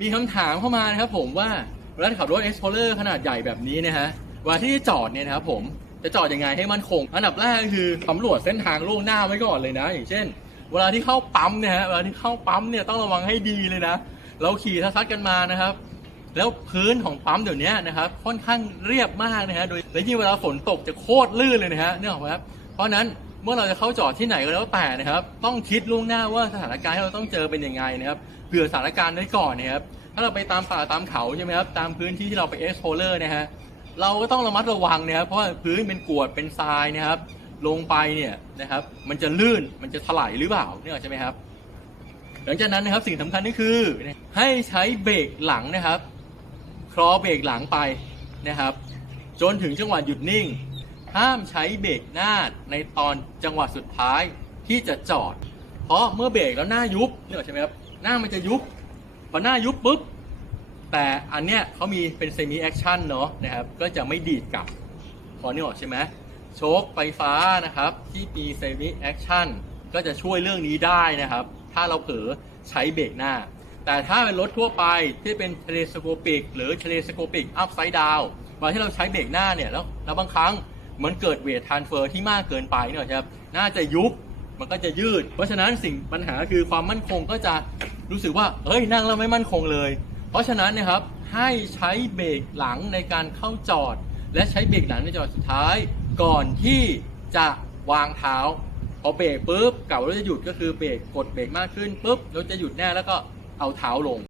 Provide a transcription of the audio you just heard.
มีคำถามเข้ามานะครับผมว่าเวลาขับรถ Explorer ขนาดใหญ่แบบนี้นะฮะเวลาที่จอดเนี่ยนะครับผมจะจอดยังไงให้มันคง อันดับแรกคือสำรวจเส้นทางล่วงหน้าไว้ก่อนเลยนะ อย่างเช่น เวลาที่เข้าปั๊มเนี่ยฮะเวลาที่เข้าปั๊มเนี่ยต้องระวังให้ดีเลยนะ เราขี่ทัดกันมานะครับ แล้วพื้นของปั๊มเดี๋ยวนี้นะครับค่อนข้างเรียบมากนะฮะโดยและยิ่งเวลาฝนตกจะโคตรลื่นเลยนะฮะเนี่ยหรอกครับเพราะนั้น เมื่อเราจะเข้าจอดที่ไหนก็แล้วแต่นะครับ ต้องคิดล่วงหน้าว่าสถานการณ์ที่เราต้องเจอเป็นยังไงนะครับเผื่อสถานการณ์ไว้ก่อนนะครับถ้าเราไปตามป่าตามเขาใช่ไหมครับตามพื้นที่ที่เราไปเอ็กโพเลอร์นะฮะเราก็ต้องระมัดระวังนะครับเพราะว่าพื้นเป็นกวดเป็นทรายนะครับ ลงไปเนี่ยนะครับมันจะลื่นมันจะถลายหรือเปล่าเนี่ยใช่ไหมครับ หลังจากนั้นนะครับสิ่งสำคัญก็คือให้ใช้เบรกหลังนะครับ คลอเบรกหลังไปนะครับ จนถึงจังหวะหยุดนิ่ง ห้ามใช้เบรกหน้าในตอนจังหวะสุดท้ายที่จะจอด เพราะเมื่อเบรกแล้วหน้ายุบเนี่ยใช่ไหมครับหน้ามันจะยุบพอหน้ายุบปุ๊บแต่อันเนี้ยเขามีเป็นเซมิแอคชั่นเนาะนะครับก็จะไม่ดีดกลับพอนี่ออกใช่ไหมโชคไฟฟ้านะครับที่มีเซมิแอคชั่นก็จะช่วยเรื่องนี้ได้นะครับ ถ้าเราเผลอใช้เบรกหน้า แต่ถ้าเป็นรถทั่วไปที่เป็นเทเลสโคปิกหรือเทเลสโคปิกอัพไซด์ดาวเวลาที่เราใช้เบรกหน้าเนี่ยแล้วแล้วบางครั้ง มันเกิดเวททานเฟอร์ที่มากเกินไปเนี่ยครับน่าจะยุบมันก็จะยืด เพราะฉะนั้นสิ่งปัญหาคือความมั่นคงก็จะรู้สึกว่าเฮ้ยนั่งแล้วไม่มั่นคงเลย เพราะฉะนั้นนะครับให้ใช้เบรกหลังในการเข้าจอด และใช้เบรกหลังในจังหวะสุดท้าย ก่อนที่จะวางเท้าพอเบรกปุ๊บเก่ารถจะหยุดก็คือเบรกกดเบรกมากขึ้นปุ๊บรถจะหยุดแน่แล้วก็เอาเท้าลง